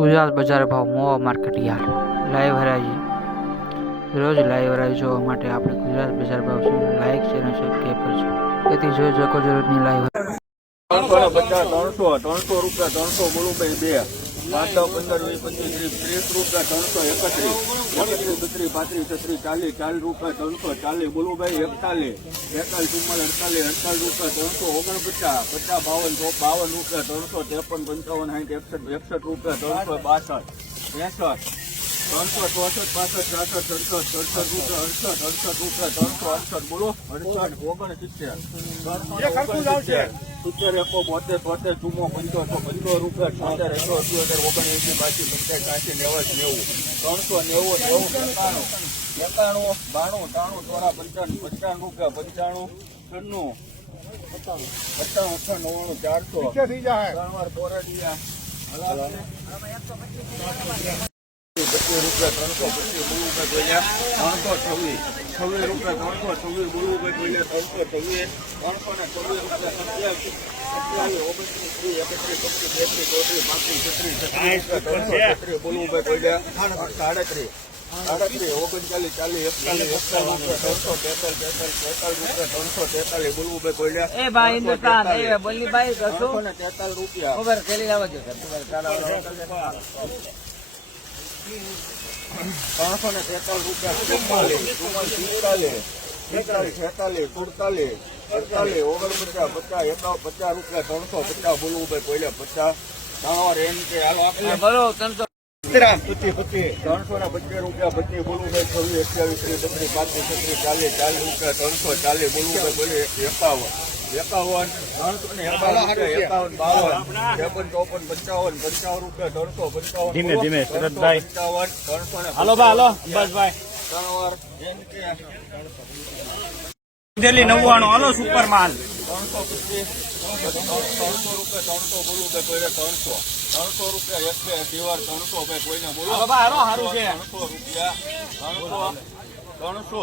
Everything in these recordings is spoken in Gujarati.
ગુજરાત બજાર ભાવ મોવા માર્કેટ યાર્ડ લાઈવ હરાજી. રોજ લાઈવ હરાજી જોવા માટે આપણે ગુજરાત બજાર ભાવ શું લાઈક છે અને સબસ્ક્રાઈબ કરજો. તેથી જોઈ શકો જરૂરની લાઈવ ત્રણસો પચાસ, ત્રણસો ત્રણસો રૂપિયા, ત્રણસો બોલુભાઈ બે. પાંચ દસ પંદર વીસ પચીસ ત્રીસ રૂપિયા ત્રણસો એકત્રીસ. એકત્રીસ બત્રીસ પાંત્રીસ છત્રીસ, ચાલીસ ચાલીસ રૂપિયા ત્રણસો ચાલીસ. બોલુભાઈ એકતાલીસ, બેતાલીસ, ચુમ્માલીસ, અડતાલીસ અડતાલીસ ત્રણસો ઓગણપચાસ, પચાસ, બાવન બાવન રૂપિયા ત્રણસો ત્રેપન, પંચાવન સાઠ એકસઠ એકસઠ રૂપિયા ત્રણસો બાસઠ, ત્રેસઠ, ત્રણસો ચોસઠ, પાસઠ, છાસઠ સડસઠ સડસઠ રૂપિયા, અડસઠ અડસઠ રૂપિયા, ત્રણસો અડસઠ. બોલો, અડસઠ, ઓગણસિત્તેર. સિત્તેર સિત્તેર એકો બોતેર તોતેર ચુમ્મો પંચોસો પંચો રૂપિયા છોતેર એકસો અઠ્યોતેર ઓગણએંસી બાસી પંચાયત સાંસી નેવું નેવું ત્રણસો નેવું નેવું એકાણું એકાણું બાણું ત્રાણું ચોરા પંચાણું પંચાણું રૂપિયા પંચાણું છન્નું પચાણું અઠાણું નવ્વાણું ચારસો ત્રણ વાર બોરાડિયા પચીસ રૂપિયા ત્રણસો પચીસ બોલું કે બોલ્યા ત્રણસો છવ્વીસ. છવ્વીસ રૂપિયા ત્રણસો છવ્વીસ બોલું કે બોલ્યા ત્રણસો છવ્વીસ. ત્રણસો ને છવ્વીસ રૂપિયા સત્યાવીસ. સત્યાવીસ ઓગણત્રીસ ત્રીસ એકત્રીસ બત્રીસ તેત્રીસ ચોત્રીસ પાંત્રીસ છત્રીસ છત્રીસ ત્રણસો છત્રીસ બોલું કે બોલ્યા સાડત્રીસ. સાડત્રીસ ઓગણચાલીસ ચાલીસ એકતાલીસ એકતાલીસ રૂપિયા ત્રણસો તેતાલીસ તેતાલીસ તેતાલીસ રૂપિયા ત્રણસો તેતાલીસ બોલવું ભાઈ એ ભાઈ હિન્દુસ્તાન એ બોલી ભાઈ ત્રણસો ને તેતાલીસ રૂપિયા. ખબર ખેલી લાવો છો સર ત્રણસો ને તેતાલીસ અડતાલીસ ઓગણપચાસ પચાસ એકાવન પચાસ રૂપિયા ત્રણસો પચાસ બોલવું ભાઈ પહેલા પચાસ ત્રણ એમ કે હાલો આપણે પચીસ રૂપિયા પચીસ બોલવું ભાઈ છવ્વીસ અઠ્યાવીસ ત્રીસ બત્રીસ પાંત્રીસ છત્રીસ ચાલીસ ચાલીસ રૂપિયા ત્રણસો ચાલીસ બોલવું ભાઈ બોલે એકાવન એકાવન ત્રણસો એકાવન રૂપિયા એકાવન બાવન. ત્રેપન ચોપન પંચાવન પંચાવન રૂપિયા ત્રણસો પંચાવન ધીમે, ધીમે, શરદભાઈ. પંચાવન ત્રણસો ને હાલો બા હાલો બસભાઈ ત્રણ વાર એમ કે દિલ્હી નવ્વાણું હાલો સુપર માલ ત્રણસો પચીસ ત્રણસો રૂપિયા ત્રણસો બોલવું કે કોઈને ત્રણસો. ત્રણસો રૂપિયા એક બે દિવાર ત્રણસો ભાઈ કોઈને બોલો. હાલો બા હાલો ત્રણસો રૂપિયા ત્રણસો ત્રણસો.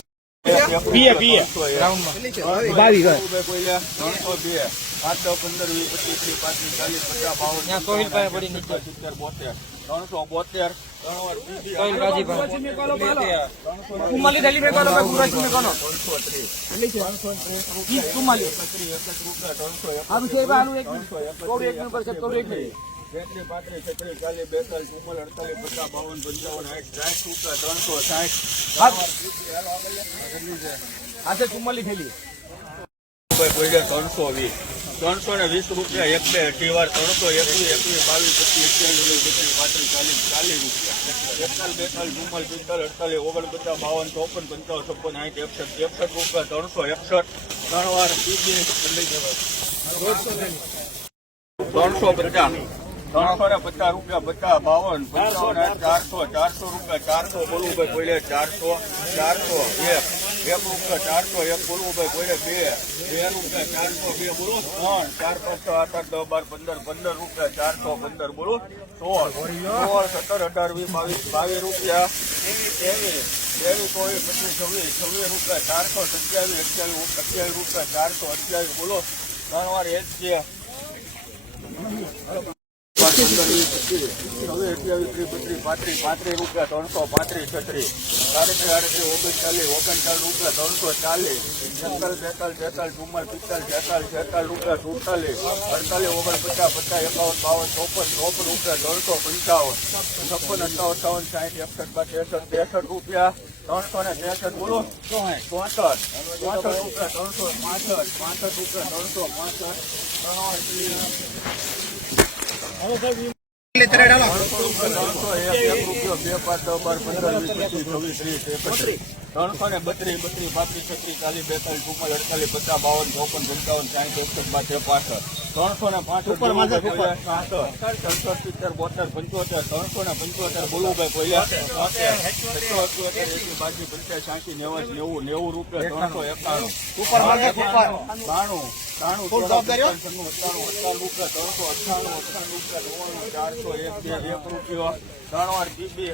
પીએ, પીએ. બાવીસ ત્રણસો બે પાંચ પંદર વીસ પચીસ ત્રીસ પાંત્રીસ ચાલીસ પચાસ બાવન ત્યાં પડી નીચે. સિત્તેર બોતેર ત્રણસો બોતેર ત્રીસ ત્રણસો ત્રીસ તેત્રીસ પાંત્રીસ છત્રીસ ચાલીસ બેતાલીસ ચુમ્માલીસ અડતાલીસ, પચાસ, બાવન, પંચાવન, સાઠ સાઠ રૂપિયા ત્રણસો, સાઠ. આ છે ચુમ્માલીસ થેલી. ભાઈ બોલ્યા ત્રણસો વીસ. ત્રણસો ને વીસ રૂપિયા એક બે અઢી વાર ત્રણસો એકવીસ એકવીસ, બાવીસ, પચીસ એકતાલીસ બત્રીસ પાંત્રીસ, ચાલીસ ચાલીસ રૂપિયા. એકતાલીસ, બેતાલીસ ચુમ્માલીસ પિસ્તાલીસ, અડતાલીસ, ઓગણપચાસ, બાવન, ચોપન, પંચાવન, છપ્પન સાઠ એકસઠ એકસઠ રૂપિયા, ત્રણસો એકસઠ. ત્રણ વાર ત્રણસો પચાસ. ત્રણસો ને પચાસ રૂપિયા પચાસ બાવન પંચાવન ચારસો. ચારસો રૂપિયા ચારસો બોલવું ભાઈ કોઈને ચારસો ચારસો એક. એક રૂપિયા ચારસો એક બોલવું ભાઈ કોઈને બે. બે રૂપિયા ચારસો બે બોલો. ત્રણ ચાર પાંચ આઠ આઠ દસ બાર પંદર પંદર રૂપિયા ચારસો પંદર બોલો. સોળ. સોળ સત્તર અઢાર વીસ બાવીસ બાવીસ રૂપિયા. ત્રેવીસ ત્રેવીસ ત્રેવીસ ચોવીસ પચીસ છવ્વીસ છવ્વીસ રૂપિયા ચારસો સત્યાવીસ અઠ્યાવીસ અઠ્યાવીસ રૂપિયા ચારસો અઠ્યાવીસ બોલો. ત્રણ વાર એક છે. રૂપિયા ત્રણસો પાંત્રીસ છત્રીસ સાડત્રીસ આડત્રીસ ઓગણચાલીસ રૂપિયા ત્રણસો ચાલીસ બેતાલીસ તેતાલીસ ચુમ્માલીસ પિસ્તાલીસ છેતાલીસ છેતાલીસ રૂપિયા સુડતાલીસ અડતાલીસ ઓગણપચાસ પચાસ એકાવન બાવન ચોપન ચોપન રૂપિયા ત્રણસો પંચાવન છપ્પન અઠાવન અઠાવન સાઠ એકસઠ બાર ત્રેસઠ ત્રેસઠ રૂપિયા ત્રણસો ને ત્રેસઠ બોલો ચોસઠ ચોસઠ રૂપિયા ત્રણસો પાંસઠ પાંસઠ રૂપિયા ત્રણસો પાંસઠ ત્રણ ત્રણસો ને બત્રીસ બત્રીસ પાંત્રીસ છત્રીસ, ચાલીસ, બેતાલીસ ચુમ્માલીસ અડતાલીસ, પચાસ, બાવન, ચોપન, પંચાવન, સાહીઠ, એકસઠ, બાર પાસઠ ત્રણસો ને પાંચ ઉપર સડસઠ સિત્તેર બોતેર પંચોતેર ત્રણસો ને પંચોતેર બોલુભાઈ પહેલા બાજુ પંચાયત સાંસી નેવું નેવું નેવું રૂપિયા ત્રણસો એકાણું. ઉપર ઉપર. બાણું અઠ્ઠાણું રૂપિયા ત્રણસો અઠ્ઠાણું અઠાણું રૂપિયા નવ્વાણું ચારસો એક બે એક રૂપિયો. ત્રણ વાર બીબી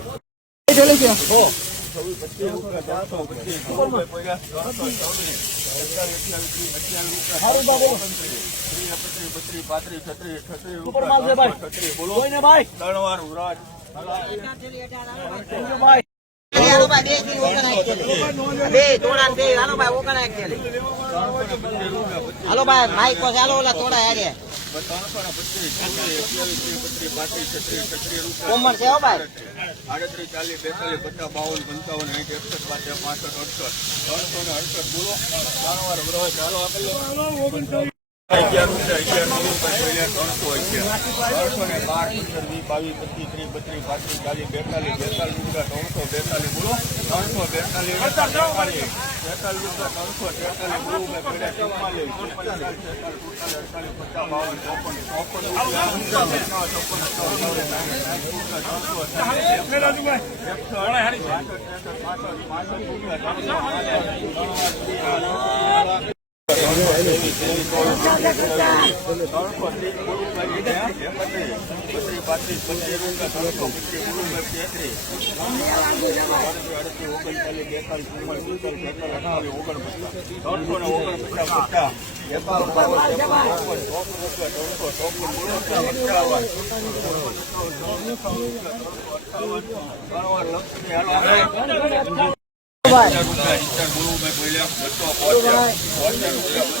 ને બે હાલો ભાઈ માઇક. હાલો ઓલા તોડા હારે કોમર છે હો ભાઈ આડત્રીસ, ચાલીસ, બેતાલીસ પચાસ બાવન પંચાવન સાઠ એકસઠ બાસઠ પાસઠ, અડસઠ. ત્રણસો ને અડસઠ બોલો. ત્રણ વાર ઉભરો હોય ચાલો આપેલો ત્રણસો ને બાર પંદર વીસ બાવીસ પચીસ ત્રીસ બત્રીસ ત્રણસો બેતાલીસ બોલો બેતાલીસ બેતાલીસ રૂપિયા ત્રણસો ચોપન ભાઈ ઓગણચાલીસ બેતાલીસ ચુમ્માલીસ પિસ્તાલીસ તેતાલીસ છેતાલીસ રૂપિયા ઓગણપચાસ પચાસ પંચાવન છપ્પન અઠાવન અઠાવન રૂપિયા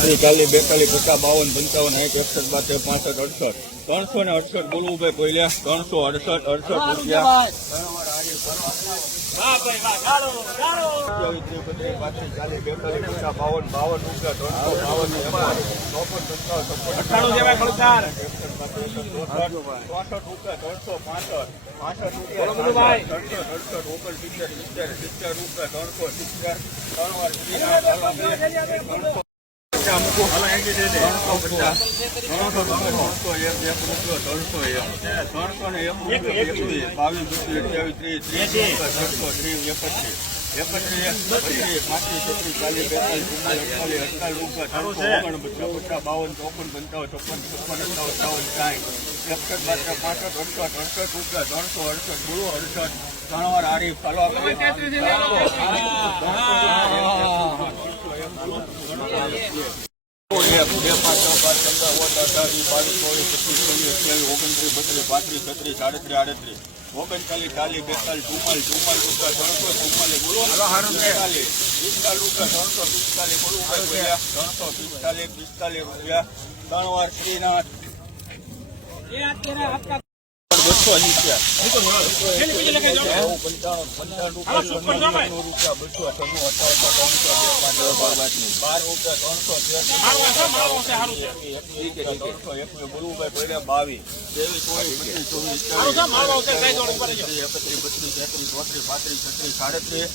ચાલીસ બેતાલીસ પચાસ બાવન પંચાવન એક એકસઠ બાતેર પાસઠ અડસઠ ત્રણસો ને અડસઠ બોલવું ભાઈ પહેલા ત્રણસો અડસઠ અડસઠ રૂપિયા અઠ્ઠાણું છે ભાઈ ચોસઠ રૂપિયા ત્રણસો પાંસઠ પાંસઠ રૂપિયા. ત્રણસો સિત્તેર સિત્તેર રૂપિયા ત્રણસો સિત્તેર ત્રણ વાર ત્રણસો પચાસ મૂકો. એક એક ત્રણસો એક ત્રણસો ને એક રૂપિયો એકવીસ બાવીસ પચીસ અઠ્યાવીસ ત્રીસ ત્રીસ બત્રીસ ચાલીસ બેતાલીસ ચુમ્માલીસ અડતાલીસ અડતાલીસ પચાસ બાવન ચોપન પંચાવન ચોપન છપ્પન અઠાવન અઠાવન સાઠ એકસઠ બાસઠ પાસઠ અડસઠ અડસઠ રૂપિયા ત્રણસો અડસઠ બોલો અડસઠ ત્રણ આરી ફાલો ઓગણચાલીસ ચાલીસ બેતાલીસ ચુમ્માલીસ ચુમ્માલીસ રૂપિયા ત્રણસો ચુમ્માલીસ બોલો પિસ્તાલીસ પિસ્તાલીસ રૂપિયા ત્રણસો પિસ્તાલીસ બોલવું ભાઈ ત્રણસો પિસ્તાલીસ પિસ્તાલીસ રૂપિયા ત્રણ વાર શ્રીનાથ બસો રૂપિયા. ચોવીસ એકત્રીસ બત્રીસ તેત્રીસ ચોત્રીસ પાંત્રીસ છત્રીસ સાડત્રીસ